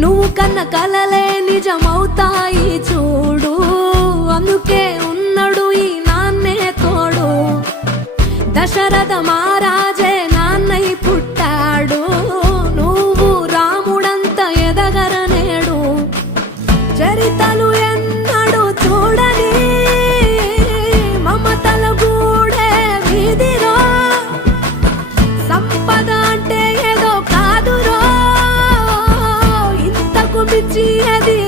నువ్వు కన్న కలలే నిజమవుతాయి చూడు, అందుకే ఉన్నాడు ఈ నాన్నే తోడు. దశరథ మహారాజే నాన్నై పుట్టాడు, నువ్వు రాముడంత ఎదగరనేడు. చరితలు ఎన్నడు చూడని మమతల గూడే వీధిరో, సంపద అంటే ఏదో కాదురో, ఇంతకు మించి అది